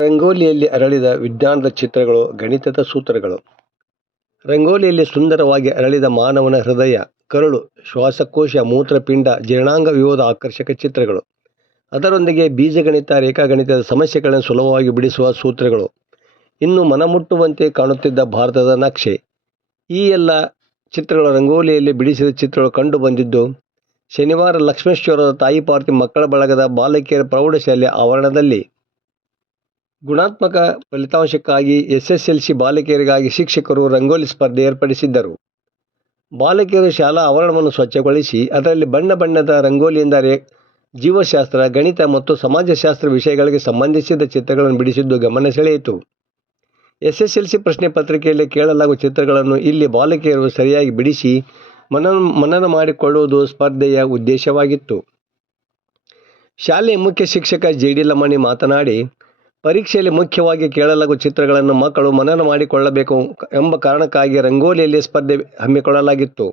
ರಂಗೋಲಿಯಲ್ಲಿ ಅರಳಿದ ವಿಜ್ಞಾನದ ಚಿತ್ರಗಳು, ಗಣಿತದ ಸೂತ್ರಗಳು. ರಂಗೋಲಿಯಲ್ಲಿ ಸುಂದರವಾಗಿ ಅರಳಿದ ಮಾನವನ ಹೃದಯ, ಕರುಳು, ಶ್ವಾಸಕೋಶ, ಮೂತ್ರಪಿಂಡ, ಜೀರ್ಣಾಂಗ ವ್ಯೂಹದ ಆಕರ್ಷಕ ಚಿತ್ರಗಳು. ಅದರೊಂದಿಗೆ ಬೀಜಗಣಿತ, ರೇಖಾಗಣಿತದ ಸಮಸ್ಯೆಗಳನ್ನು ಸುಲಭವಾಗಿ ಬಿಡಿಸುವ ಸೂತ್ರಗಳು. ಇನ್ನು ಮನಮುಟ್ಟುವಂತೆ ಕಾಣುತ್ತಿದ್ದ ಭಾರತದ ನಕ್ಷೆ. ಈ ಎಲ್ಲ ಚಿತ್ರಗಳು ರಂಗೋಲಿಯಲ್ಲಿ ಬಿಡಿಸಿದ ಚಿತ್ರಗಳು ಕಂಡು ಬಂದಿದ್ದು ಶನಿವಾರ ಲಕ್ಷ್ಮೇಶ್ವರದ ತಾಯಿ ಪಾರ್ವತಿ ಮಕ್ಕಳ ಬಳಗದ ಬಾಲಕಿಯರ ಪ್ರೌಢಶಾಲೆ ಆವರಣದಲ್ಲಿ. ಗುಣಾತ್ಮಕ ಫಲಿತಾಂಶಕ್ಕಾಗಿ SSLC ಬಾಲಕಿಯರಿಗಾಗಿ ಶಿಕ್ಷಕರು ರಂಗೋಲಿ ಸ್ಪರ್ಧೆ ಏರ್ಪಡಿಸಿದ್ದರು. ಬಾಲಕಿಯರು ಶಾಲಾ ಆವರಣವನ್ನು ಸ್ವಚ್ಛಗೊಳಿಸಿ ಅದರಲ್ಲಿ ಬಣ್ಣ ಬಣ್ಣದ ರಂಗೋಲಿಯಿಂದ ಜೀವಶಾಸ್ತ್ರ, ಗಣಿತ ಮತ್ತು ಸಮಾಜಶಾಸ್ತ್ರ ವಿಷಯಗಳಿಗೆ ಸಂಬಂಧಿಸಿದ ಚಿತ್ರಗಳನ್ನು ಬಿಡಿಸಿದ್ದು ಗಮನ ಸೆಳೆಯಿತು. SSLC ಪ್ರಶ್ನೆ ಪತ್ರಿಕೆಯಲ್ಲಿ ಕೇಳಲಾಗುವ ಚಿತ್ರಗಳನ್ನು ಇಲ್ಲಿ ಬಾಲಕಿಯರು ಸರಿಯಾಗಿ ಬಿಡಿಸಿ ಮನನ ಮಾಡಿಕೊಳ್ಳುವುದು ಸ್ಪರ್ಧೆಯ ಉದ್ದೇಶವಾಗಿತ್ತು. ಶಾಲೆಯ ಮುಖ್ಯ ಶಿಕ್ಷಕ JD ಲಮಾಣಿ ಮಾತನಾಡಿ, ಪರೀಕ್ಷೆಯಲ್ಲಿ ಮುಖ್ಯವಾಗಿ ಕೇಳಲಾಗುವ ಚಿತ್ರಗಳನ್ನು ಮಕ್ಕಳು ಮನನ ಮಾಡಿಕೊಳ್ಳಬೇಕು ಎಂಬ ಕಾರಣಕ್ಕಾಗಿ ರಂಗೋಲಿಯಲ್ಲಿ ಸ್ಪರ್ಧೆ ಹಮ್ಮಿಕೊಳ್ಳಲಾಗಿತ್ತು.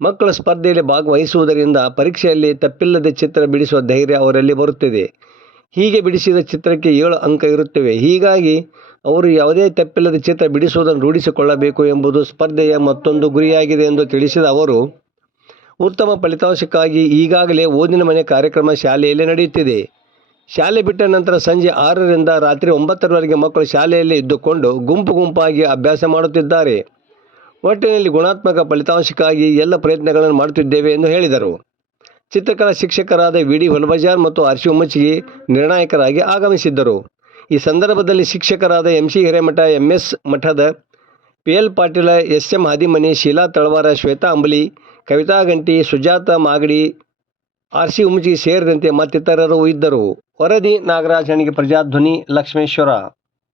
ಮಕ್ಕಳು ಸ್ಪರ್ಧೆಯಲ್ಲಿ ಭಾಗವಹಿಸುವುದರಿಂದ ಪರೀಕ್ಷೆಯಲ್ಲಿ ತಪ್ಪಿಲ್ಲದೆ ಚಿತ್ರ ಬಿಡಿಸುವ ಧೈರ್ಯ ಅವರಲ್ಲಿ ಬರುತ್ತದೆ. ಹೀಗೆ ಬಿಡಿಸಿದ ಚಿತ್ರಕ್ಕೆ 7 ಅಂಕ ಇರುತ್ತವೆ. ಹೀಗಾಗಿ ಅವರು ಯಾವುದೇ ತಪ್ಪಿಲ್ಲದೆ ಚಿತ್ರ ಬಿಡಿಸುವುದನ್ನು ರೂಢಿಸಿಕೊಳ್ಳಬೇಕು ಎಂಬುದು ಸ್ಪರ್ಧೆಯ ಮತ್ತೊಂದು ಗುರಿಯಾಗಿದೆ ಎಂದು ತಿಳಿಸಿದ ಅವರು, ಉತ್ತಮ ಫಲಿತಾಂಶಕ್ಕಾಗಿ ಈಗಾಗಲೇ ಓದಿನ ಮನೆ ಕಾರ್ಯಕ್ರಮ ಶಾಲೆಯಲ್ಲಿ ನಡೆಯುತ್ತಿದೆ. ಶಾಲೆ ಬಿಟ್ಟ ನಂತರ ಸಂಜೆ 6ರಿಂದ ರಾತ್ರಿ 9ರವರೆಗೆ ಮಕ್ಕಳು ಶಾಲೆಯಲ್ಲೇ ಇದ್ದುಕೊಂಡು ಗುಂಪು ಗುಂಪಾಗಿ ಅಭ್ಯಾಸ ಮಾಡುತ್ತಿದ್ದಾರೆ. ಒಟ್ಟಿನಲ್ಲಿ ಗುಣಾತ್ಮಕ ಫಲಿತಾಂಶಕ್ಕಾಗಿ ಎಲ್ಲ ಪ್ರಯತ್ನಗಳನ್ನು ಮಾಡುತ್ತಿದ್ದೇವೆ ಎಂದು ಹೇಳಿದರು. ಚಿತ್ರಕಲಾ ಶಿಕ್ಷಕರಾದ VD ಹೊಲಬಜಾರ್ ಮತ್ತು RC ಉಮ್ಮಚ್ಗಿ ನಿರ್ಣಾಯಕರಾಗಿ ಆಗಮಿಸಿದ್ದರು. ಈ ಸಂದರ್ಭದಲ್ಲಿ ಶಿಕ್ಷಕರಾದ MC ಹಿರೇಮಠ, MS ಮಠದ, PL ಪಾಟೀಲ, SM ಹಾದಿಮನಿ, ಶೀಲಾ ತಳವಾರ, ಶ್ವೇತಾ ಅಂಬಲಿ, ಕವಿತಾ ಗಂಟಿ, ಸುಜಾತ ಮಾಗಡಿ, RC ಉಮ್ಮಚ್ಗಿ ಸೇರಿದಂತೆ ಮತ್ತಿತರರು ಇದ್ದರು. ವರದಿ ನಾಗರಾಜ್ ಹಣಿಗೆ, ಪ್ರಜಾಧ್ವನಿ, ಲಕ್ಷ್ಮೇಶ್ವರ.